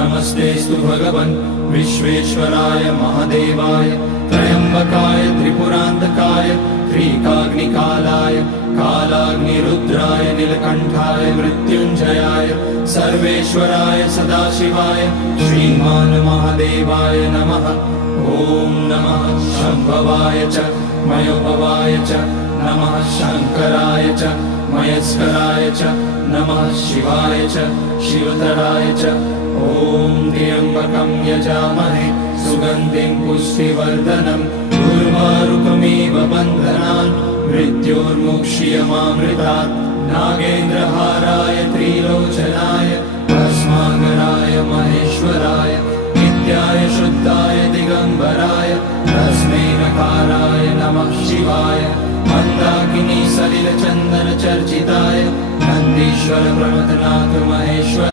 नमस्तेऽस्तु भगवन् विश्वेश्वराय महादेवाय त्र्यम्बकाय त्रिपुरान्तकाय त्रिकाग्निकालाय कालाग्निरुद्राय नीलकण्ठाय मृत्युञ्जयाय सर्वेश्वराय सदाशिवाय श्रीमान् महादेवाय नमः। ॐ नमः शम्भवाय च मयोभवाय च नमः शङ्कराय च मयस्कराय च नमः शिवाय च शिवतराय च। ॐ त्र्यम्बकं यजामहे सुगन्धिं पुष्टिवर्धनम् उर्वारुकमिव बन्धनान् मृत्योर्मुक्षीयमामृतात्। नागेन्द्रहाराय त्रिलोचनाय भस्माकराय महेश्वराय नित्याय शुद्धाय दिगम्बराय तस्मै नकाराय नमः शिवाय। मन्दाकिनी सलिलचन्दन चर्चिताय नन्दीश्वर प्रमथनाथ महेश्वर